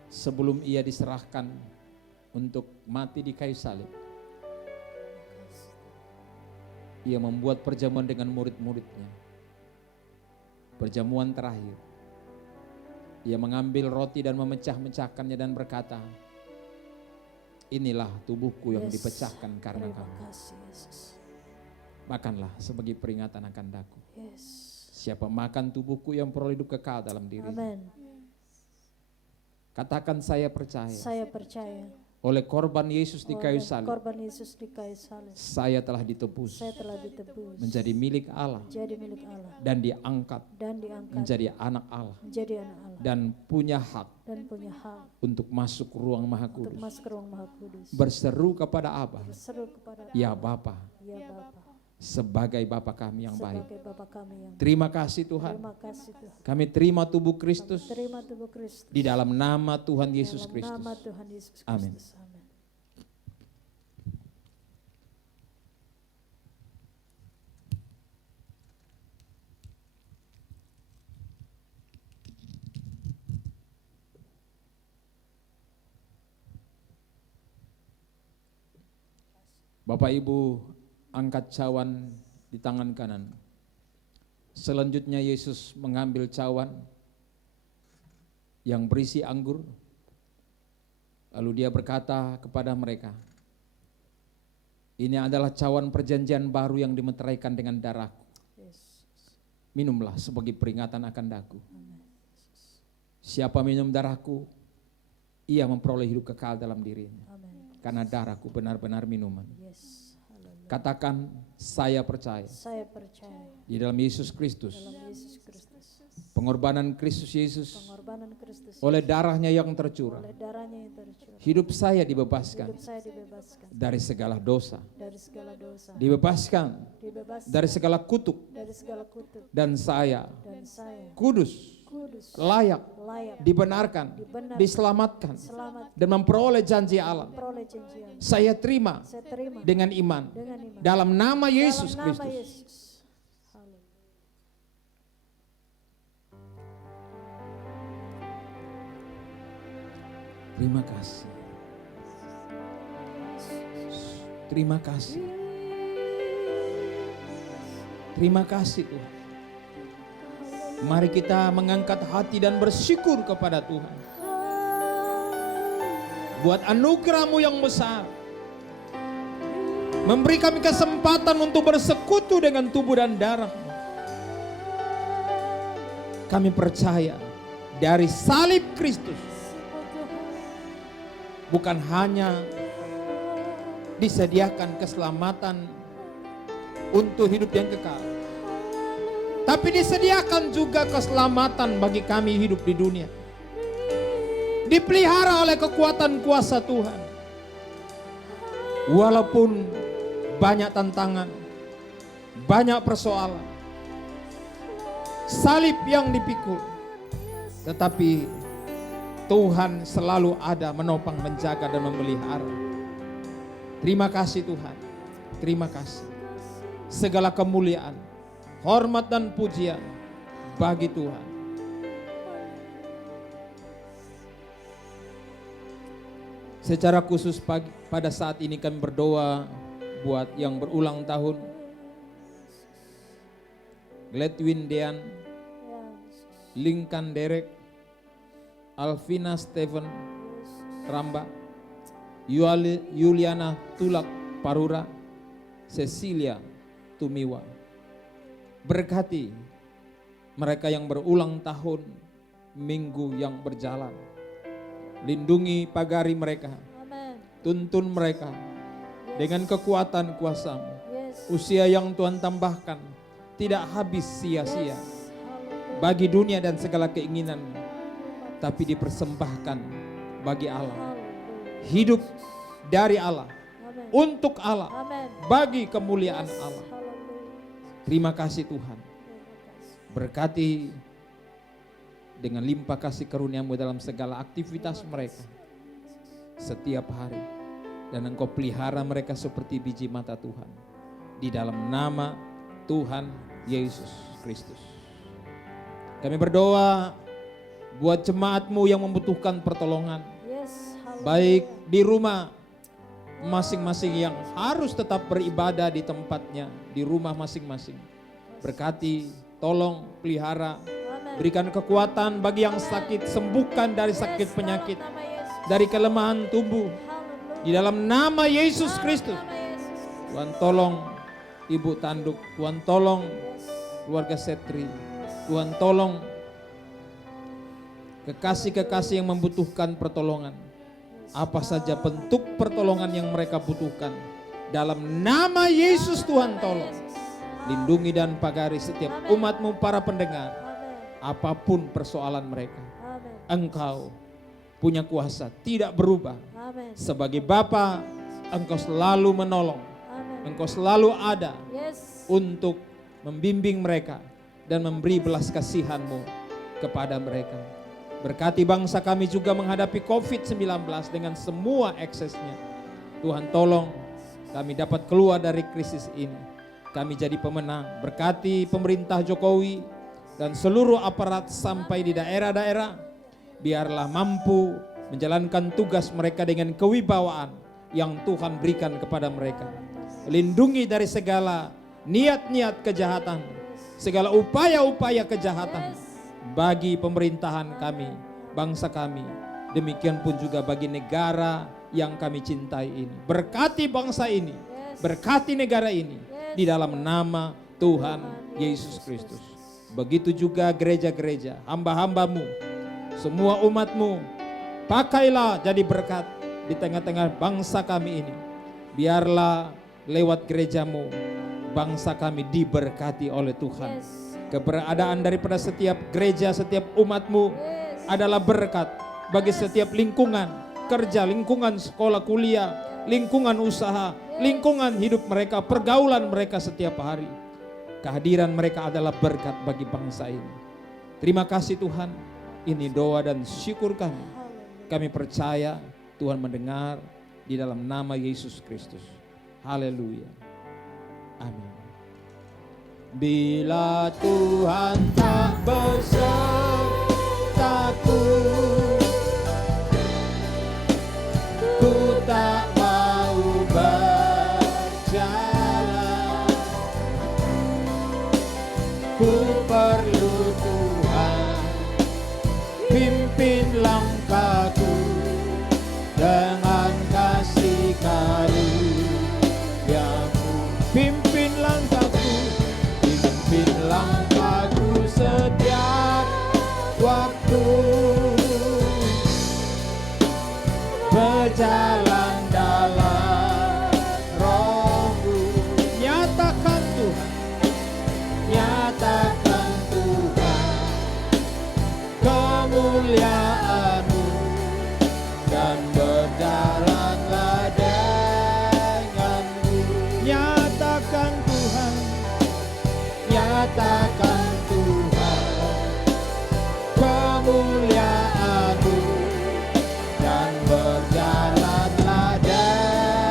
Sebelum ia diserahkan untuk mati di kayu salib, ia membuat perjamuan dengan murid-muridnya. Perjamuan terakhir. Ia mengambil roti dan memecah-mecahkannya dan berkata, inilah tubuhku yang dipecahkan karena kamu. Makanlah sebagai peringatan akan daku. Siapa makan tubuhku yang peroleh hidup kekal dalam dirinya. Katakan saya percaya. Saya percaya. Oleh korban Yesus di kayu salib. Korban Yesus di kayu salib. Saya telah ditebus. Saya telah ditebus. Menjadi milik Allah. Jadi milik Allah. Dan diangkat. Menjadi anak Allah. Menjadi anak Allah. Dan punya hak. Dan punya hak. Untuk masuk ruang maha kudus. Untuk masuk ruang maha kudus. Berseru kepada Abba. Berseru kepada Ya Bapa. Ya Bapa. Sebagai Bapa kami yang baik. Bapa kami yang Terima kasih Tuhan. Terima kasih Tuhan. Kami terima tubuh Kristus. Terima tubuh Kristus. Di dalam nama Tuhan Yesus Kristus. Nama Tuhan Yesus Kristus. Amin. Amin. Bapak Ibu angkat cawan di tangan kanan. Selanjutnya Yesus mengambil cawan yang berisi anggur. Lalu dia berkata kepada mereka, ini adalah cawan perjanjian baru yang dimeteraikan dengan darahku. Minumlah sebagai peringatan akan daku. Siapa minum darahku, ia memperoleh hidup kekal dalam dirinya. Karena darahku benar-benar minuman. Katakan, saya percaya. Saya percaya Di dalam Yesus Kristus. dalam Yesus Kristus. Pengorbanan Kristus Yesus. Pengorbanan Kristus Oleh darahnya yang tercurah. oleh darahnya yang tercurah. Hidup saya dibebaskan Hidup saya dibebaskan dari segala dosa. dari segala dosa. Dibebaskan Dibebaskan dari segala kutuk. dari segala kutuk. Dan saya Dan saya kudus, kudus, layak, layak, dibenarkan, dibenarkan, diselamatkan, selamat, dan memperoleh janji Allah. peroleh janji Allah. Saya terima Saya terima dengan iman dengan iman. dalam nama Yesus Dalam nama Kristus. Yesus. Haleluya. Terima kasih. Terima kasih. Terima kasih Tuhan. Mari kita mengangkat hati dan bersyukur kepada Tuhan. Buat anugerah-Mu yang besar. Memberi kami kesempatan untuk bersekutu dengan tubuh dan darah-Mu. Kami percaya dari salib Kristus bukan hanya disediakan keselamatan untuk hidup yang kekal, tapi disediakan juga keselamatan bagi kami hidup di dunia. Dipelihara oleh kekuatan kuasa Tuhan. Walaupun banyak tantangan, banyak persoalan, salib yang dipikul, tetapi Tuhan selalu ada menopang, menjaga dan memelihara. Terima kasih Tuhan. Terima kasih. Segala kemuliaan, hormat dan pujian bagi Tuhan. Secara khusus pada saat ini kami berdoa buat yang berulang tahun. Gladwin Dean, Lincoln Derek, Alvina Steven Ramba, Yuliana Tulak Parura, Cecilia Tumiwa. Berkati mereka yang berulang tahun minggu yang berjalan. Lindungi pagari mereka, Amen. tuntun mereka dengan kekuatan kuasa-Mu. Yes. Usia yang Tuhan tambahkan tidak habis sia-sia Haleluya. bagi dunia dan segala keinginan, tapi dipersembahkan bagi Allah. Haleluya. Hidup dari Allah, Amen. untuk Allah, Amen. bagi kemuliaan Allah. Haleluya. Terima kasih Tuhan. Terima kasih. Berkati dengan limpah kasih karunia-Mu dalam segala aktivitas mereka setiap hari. Dan Engkau pelihara mereka seperti biji mata Tuhan. Di dalam nama Tuhan Yesus Kristus. Kami berdoa buat jemaat-Mu yang membutuhkan pertolongan. Yes. Haleluya. Baik di rumah masing-masing yang harus tetap beribadah di tempatnya, di rumah masing-masing. Berkati, tolong, pelihara, Amen. berikan kekuatan bagi yang sakit, sembuhkan dari sakit Yes, penyakit, dalam nama Yesus. dari kelemahan tubuh. Haleluya. Di dalam nama Yesus Dalam Kristus. nama Yesus. Tuhan tolong ibu tanduk, Tuhan tolong Yes. keluarga Setri, Tuhan tolong kekasih-kekasih yang membutuhkan pertolongan. Apa saja bentuk pertolongan yang mereka butuhkan, dalam nama Yesus Tuhan tolong. Lindungi dan pagari setiap umat-Mu para pendengar. Amen. Apapun persoalan mereka, Amen. Engkau punya kuasa, tidak berubah. Amen. Sebagai Bapa, Engkau selalu menolong, Amen. Engkau selalu ada Yes. untuk membimbing mereka dan memberi belas kasihan-Mu kepada mereka. Berkati bangsa kami juga menghadapi COVID-19 dengan semua eksesnya. Tuhan tolong kami dapat keluar dari krisis ini. Kami jadi pemenang. Berkati pemerintah Jokowi dan seluruh aparat sampai di daerah-daerah. Biarlah mampu menjalankan tugas mereka dengan kewibawaan yang Tuhan berikan kepada mereka. Lindungi dari segala niat-niat kejahatan, segala upaya-upaya kejahatan bagi pemerintahan kami, bangsa kami. Demikian pun juga bagi negara yang kami cintai ini. Berkati bangsa ini, berkati negara ini di dalam nama Tuhan Yesus Kristus. Begitu juga gereja-gereja, hamba-hambamu, semua umatmu, pakailah jadi berkat di tengah-tengah bangsa kami ini. Biarlah lewat gerejamu bangsa kami diberkati oleh Tuhan. Keberadaan daripada setiap gereja, setiap umatmu adalah berkat bagi setiap lingkungan kerja, lingkungan sekolah kuliah, lingkungan usaha, lingkungan hidup mereka, pergaulan mereka setiap hari. Kehadiran mereka adalah berkat bagi bangsa ini. Terima kasih Tuhan, ini doa dan syukur kami. Kami percaya Tuhan mendengar di dalam nama Yesus Kristus. Haleluya. Amin. Bila Tuhan tak besertaku, ku tak mau berjalan. Ku perlu Tuhan pimpin langkahku dengan kasih karuniamu. Pimpin langkahku, pimpin langkahku setiap waktu. Berjalan dalam roh-Mu. Nyatakan Tuhan, nyatakan Tuhan kemuliaan-Mu, dan berjalanlah denganmu. Nyatakan Tuhan, nyatakan Tuhan kemuliaan-Mu, dan berjalanlah denganku.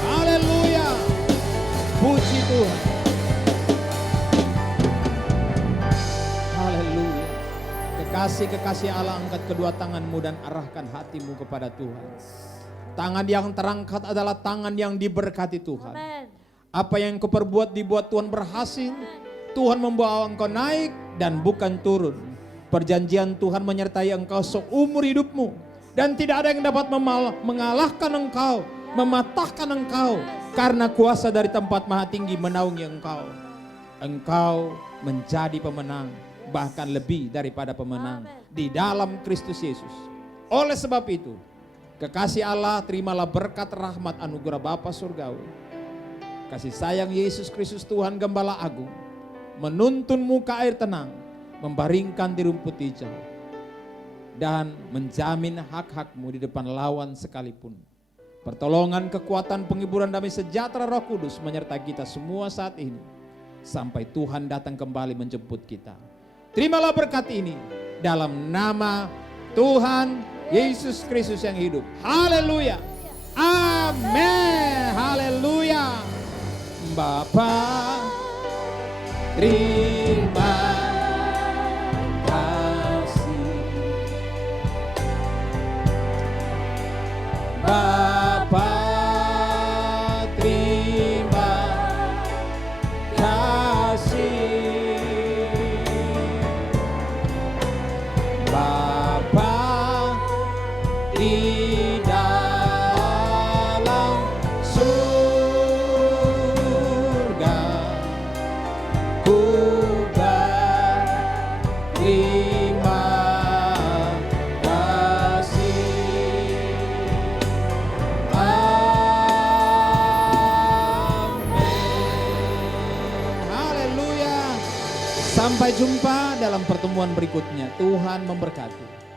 Haleluya, puji Tuhan. Haleluya. Kekasih-kekasih Allah, angkat kedua tanganmu dan arahkan hatimu kepada Tuhan. Tangan yang terangkat adalah tangan yang diberkati Tuhan. Apa yang kau perbuat dibuat Tuhan berhasil. Tuhan membawa engkau naik dan bukan turun. Perjanjian Tuhan menyertai engkau seumur hidupmu. Dan tidak ada yang dapat mengalahkan engkau, mematahkan engkau. Karena kuasa dari tempat maha tinggi menaungi engkau. Engkau menjadi pemenang, bahkan lebih daripada pemenang di dalam Kristus Yesus. Oleh sebab itu, kekasih Allah, terimalah berkat rahmat anugerah Bapa Surgawi. Kasih sayang Yesus Kristus Tuhan Gembala Agung menuntunmu ke air tenang, membaringkan di rumput hijau, dan menjamin hak-hakmu di depan lawan sekalipun. Pertolongan, kekuatan, penghiburan, damai sejahtera Roh Kudus menyertai kita semua saat ini, sampai Tuhan datang kembali menjemput kita. Terimalah berkat ini dalam nama Tuhan Yesus Kristus yang hidup. Haleluya. Amin. Haleluya. Bapa, terima kasih. Bapa, terima kasih. Bapa di dalam surga, ku berterima kasih. Amin. Haleluya. Sampai jumpa dalam pertemuan berikutnya. Tuhan memberkati.